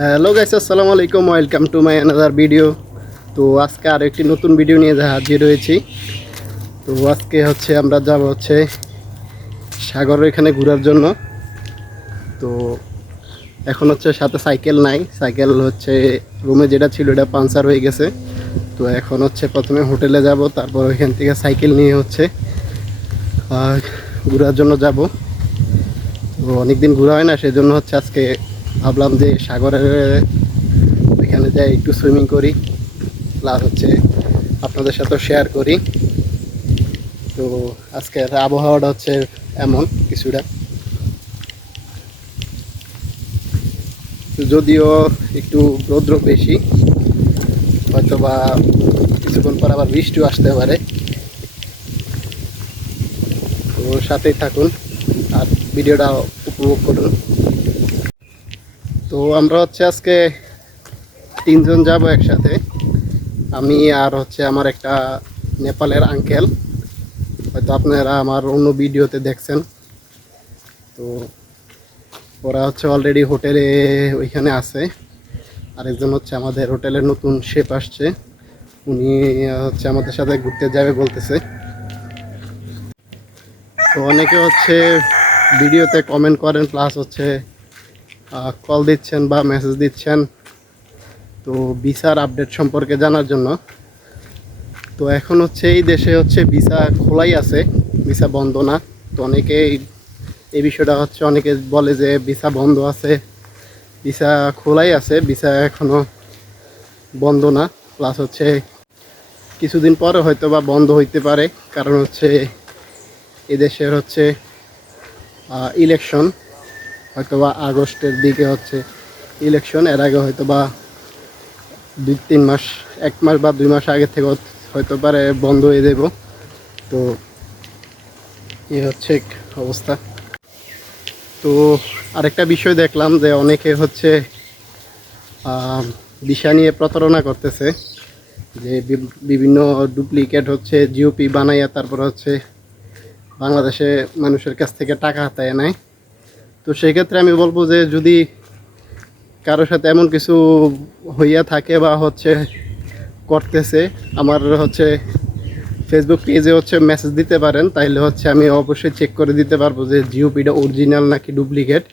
Hello guys আসসালামু আলাইকুম welcome to my another video তো আজকে আর একটি নতুন ভিডিও নিয়ে হাজির হয়েছি। তো আজকে হচ্ছে আমরা যাব হচ্ছে সাগরের এখানে ঘোরার জন্য। তো এখন হচ্ছে সাথে সাইকেল নাই। সাইকেল হচ্ছে রুমে যেটা ছিল, এটা পাঞ্চার হয়ে গেছে। তো এখন হচ্ছে প্রথমে হোটেলে যাব, তারপর ওইখান থেকে সাইকেল নিয়ে হচ্ছে ঘোরার জন্য যাব। তো অনেকদিন ঘোরা হয় না, সেজন্য হচ্ছে আজকে ভাবলাম যে সাগরের ওইখানে যাই একটু সুইমিং করি। প্লাস হচ্ছে আপনাদের সাথেও শেয়ার করি। তো আজকের আবহাওয়াটা হচ্ছে এমন কিছুটা। যদিও একটু রৌদ্র বেশি হয়তো বা কিছুক্ষণ পর আবার বৃষ্টিও আসতে পারে। তো সাথেই থাকুন আর ভিডিওটা উপভোগ করুন। তো আমরা হচ্ছে আজকে তিনজন যাব একসাথে। আমি আর হচ্ছে আমার একটা নেপালের আঙ্কেল হয়তো আপনারা আমার অন্য ভিডিওতে দেখছেন। তো ওরা হচ্ছে অলরেডি হোটেলে ওইখানে আছে। আরেকজন হচ্ছে আমাদের হোটেলের নতুন শেপ আসছে। উনি হচ্ছে আমাদের সাথে ঘুরতে যাবে বলতেছে। তো অনেকে হচ্ছে ভিডিওতে কমেন্ট করেন প্লাস হচ্ছে কল দিচ্ছেন বা মেসেজ দিচ্ছেন। তো ভিসার আপডেট সম্পর্কে জানার জন্য। তো এখন হচ্ছে এই দেশে হচ্ছে ভিসা খোলাই আছে, ভিসা বন্ধ না। তো অনেকে এই বিষয়টা হচ্ছে, অনেকে বলে যে ভিসা বন্ধ আছে, ভিসা খোলাই আছে, ভিসা এখনও বন্ধ না। প্লাস হচ্ছে কিছুদিন পরে হয়তো বা বন্ধ হইতে পারে, কারণ হচ্ছে এদেশের হচ্ছে ইলেকশন হয়তো বা আগস্টের দিকে হচ্ছে ইলেকশন এর আগে হয়তো বা দুই, তিন মাস, এক মাস বা দুই মাস আগে থেকে হয়তো পারে বন্ধ হয়ে যাব তো এই হচ্ছে অবস্থা। তো আরেকটা বিষয় দেখলাম যে অনেকে হচ্ছে দিশা নিয়ে প্রতারণা করতেছে, যে বিভিন্ন ডুপ্লিকেট হচ্ছে জিওপি বানাইয়া তারপর হচ্ছে বাংলাদেশে মানুষের কাছ থেকে টাকা হাতায় নেয় তো সেক্ষেত্রে আমি বলব যে যদি কারোর সাথে এমন কিছু হইয়া থাকে বা হচ্ছে করতেছে, আমার হচ্ছে ফেসবুক পেজে হচ্ছে মেসেজ দিতে পারেন, তাইলে হচ্ছে আমি অবশ্যই চেক করে দিতে পারব যে জিওপিটা অরিজিনাল নাকি ডুপ্লিকেট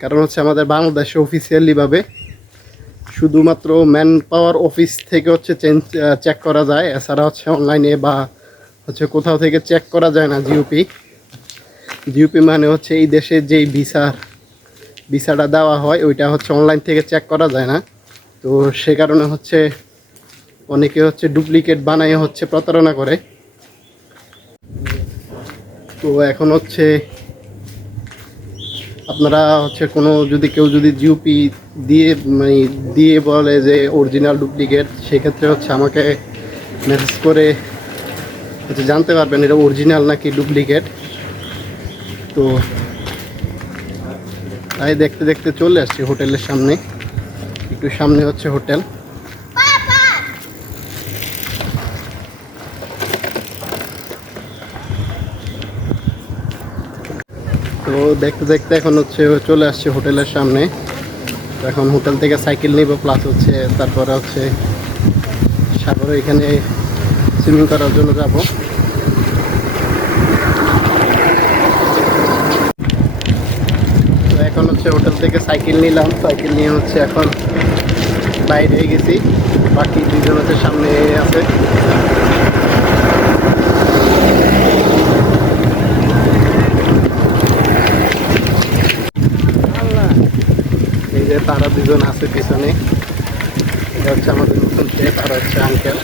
কারণ হচ্ছে আমাদের বাংলাদেশে অফিসিয়ালিভাবে শুধুমাত্র ম্যান পাওয়ার অফিস থেকে হচ্ছে চেঞ্জ চেক করা যায়। এছাড়া হচ্ছে অনলাইনে বা হচ্ছে কোথাও থেকে চেক করা যায় না জিওপি জিওপি মানে হচ্ছে এই দেশে যেই ভিসা, ভিসাটা দেওয়া হয়, ওইটা হচ্ছে অনলাইন থেকে চেক করা যায় না। তো সে কারণে হচ্ছে অনেকে হচ্ছে ডুপ্লিকেট বানায় হচ্ছে প্রতারণা করে। তো এখন হচ্ছে আপনারা হচ্ছে কোনো, যদি কেউ যদি জিওপি দিয়ে মানে দিয়ে বলে যে অরিজিনাল ডুপ্লিকেট সেক্ষেত্রে হচ্ছে আমাকে মেসেজ করে হচ্ছে জানতে পারবেন এটা অরিজিনাল নাকি ডুপ্লিকেট তো তাই দেখতে দেখতে চলে আসছি হোটেলের সামনে। একটু সামনে হচ্ছে হোটেল। তো দেখতে দেখতে এখন হচ্ছে চলে আসছে হোটেলের সামনে। এখন হোটেল থেকে সাইকেল নিব প্লাস হচ্ছে তারপরে হচ্ছে সাগরে এখানে সুইমিং করার জন্য যাব তো এখন হচ্ছে হোটেল থেকে সাইকেল নিলাম। সাইকেল নিয়ে হচ্ছে এখন বাইরে গেছি। বাকি দুজন হচ্ছে সামনে আছে। এই যে তারা দুজন আছে পিছনে। এটা হচ্ছে আমাদের নতুন আর হচ্ছে uncle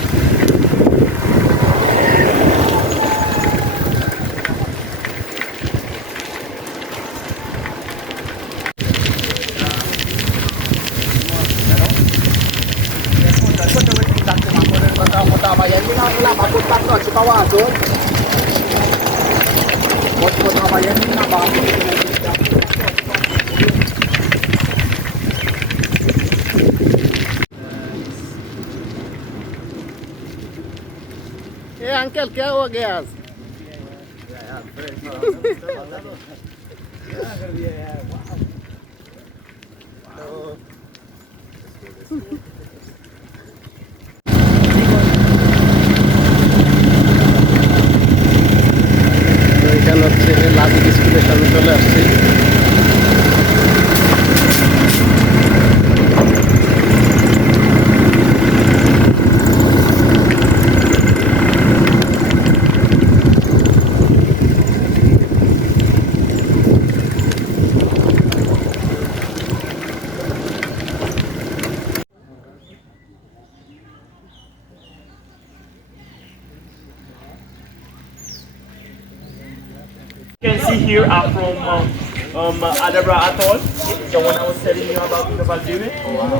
ए अंकल क्या हुआ गया आज तो দেশে চলে আসছি। Here are from um, um, Adabra Atoll, okay, the one I was telling you about in the Valdive.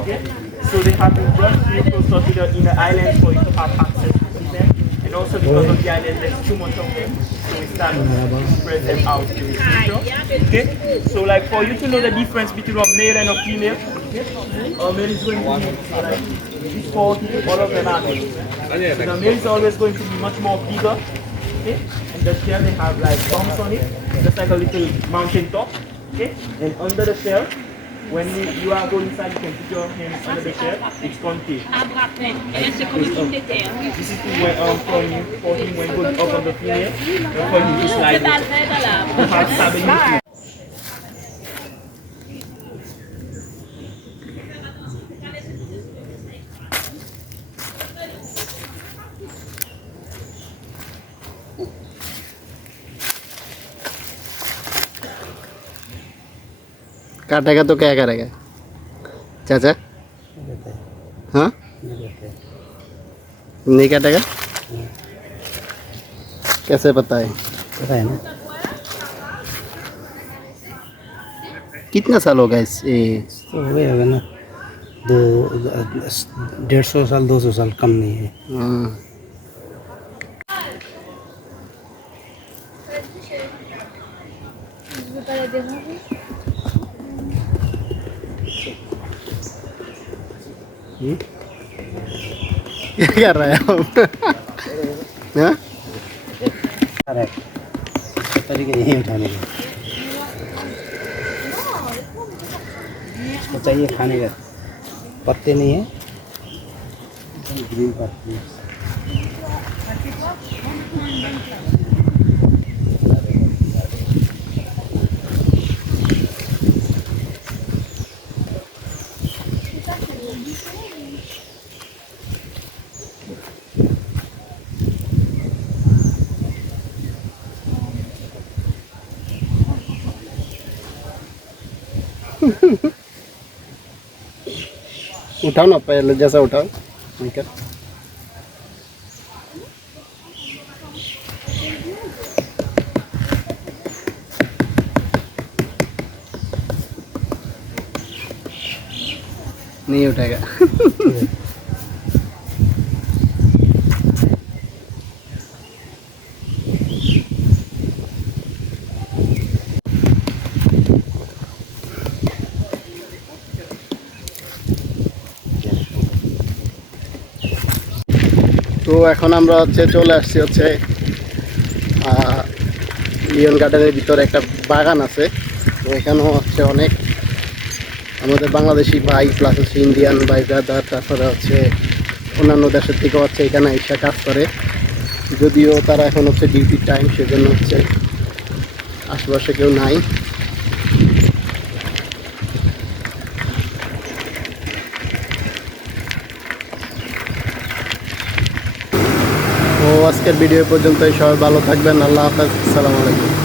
Okay, so they have been brought here closer to the inner island for you to have access to them. And also because of the island, there's too much of them, so we start to spread them out in the future. Okay, so like for you to know the difference between a male and a female, okay, a male is going to be like this 40, all of them are male. So the male is always going to be much more bigger, okay, the shell they have like bumps on it, just like a little mountain top, okay, and under the shell, when you, you are going inside, you can put your hands under the shell, it's concave. This is when, um, for him, for him when going up on the female, for him to slide. To have stability. काटेगा तो क्या करेगा? चाचा? हाँ? नहीं काटेगा? कैसे पता है? पता है ना कितना साल होगा इस ये? तो हो गया होगा ना दो डेढ़ सौ साल दो सौ साल कम नहीं है। हाँ। क्या कर रहा है? नहीं उठाने के इसको चाहिए खाने का पत्ते नहीं है। ग्रीन पत्ते। उठाओ ना पहले जैसा उठाओ निकल नहीं उठेगा। তো এখন আমরা হচ্ছে চলে আসছি হচ্ছে লিওন গার্ডেনের ভিতরে একটা বাগান আছে। তো এখানেও হচ্ছে অনেক আমাদের বাংলাদেশি ভাই প্লাস হচ্ছে ইন্ডিয়ান ভাই ব্রাদার তারপরে হচ্ছে অন্যান্য দেশের থেকে হচ্ছে এখানে এসে কাজ করে। যদিও তারা এখন হচ্ছে ডিউটির টাইম সেজন্য হচ্ছে আশেপাশে কেউ নাই। আজকের ভিডিও পর্যন্তই সবাই ভালো থাকবেন আল্লাহ হাফেজ আসসালামু আলাইকুম।